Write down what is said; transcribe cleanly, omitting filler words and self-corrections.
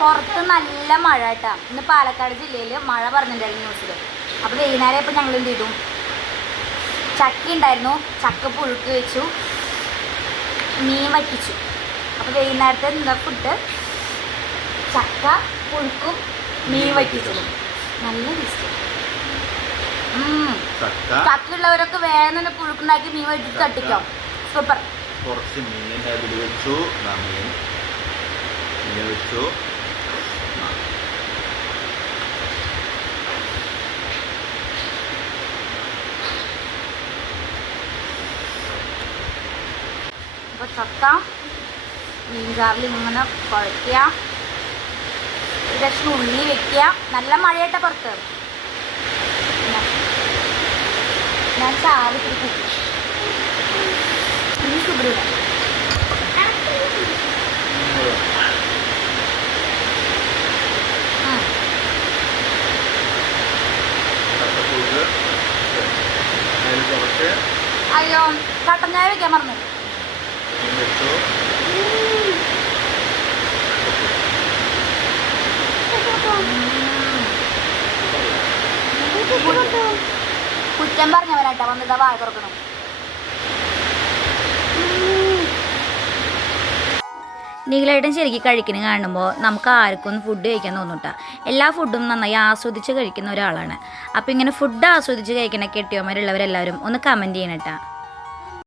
പുറത്ത് നല്ല മഴ കേട്ടോ. ഇന്ന് പാലക്കാട് ജില്ലയിൽ മഴ പറഞ്ഞിട്ടുണ്ടായിരുന്നു ന്യൂസിൽ. അപ്പോൾ വൈകുന്നേരം ഇപ്പോൾ ഞങ്ങൾ എന്ത് ചെയ്തു, ചക്ക ഉണ്ടായിരുന്നു, ചക്ക പുഴുക്ക് വെച്ചു, മീൻ വറ്റിച്ചു. അപ്പോൾ വൈകുന്നേരത്തെ എന്താ ഫുഡ്, ചക്ക പുഴുക്കും മീൻ വറ്റിച്ചതും. നല്ല ടേസ്റ്റ്. ചക്കയുള്ളവരൊക്കെ വേഗം തന്നെ പുഴുക്കുണ്ടാക്കി മീൻ വറ്റിച്ച് തട്ടിക്കാം. സൂപ്പർ. കുറച്ച് മീൻ അതിൽ വെച്ചു, മീൻ വെച്ചു. അപ്പോൾ ചക്ക മീൻചാറിൽ ഇങ്ങനെ കുഴയ്ക്കുക, ഒരു കഷ്ണം ഉള്ളി വെക്കുക. നല്ല മഴയായിട്ട പുറത്ത്. ഞാൻ ചാറ് കൂട്ടും ഇനി സുബ്രൂല അയ്യോ കട്ടൻ ചായ വെക്കാൻ മറന്നു. കുറ്റം പറഞ്ഞവരാട്ടാ വന്നിതാ വായ തുറക്കണം. നീലയുടെ ശരിക്കും കഴിക്കുന്നത് കാണുമ്പോൾ നമുക്ക് ആർക്കും ഫുഡ് കഴിക്കാൻ തോന്നൂട്ടാ. എല്ലാ ഫുഡും നന്നായി ആസ്വദിച്ച് കഴിക്കുന്ന ഒരാളാണ്. അപ്പോൾ ഇങ്ങനെ ഫുഡ് ആസ്വദിച്ച് കഴിക്കണ കെട്ടിയോമാരുള്ളവരെല്ലാവരും ഒന്ന് കമൻറ്റ് ചെയ്യണം കേട്ടോ.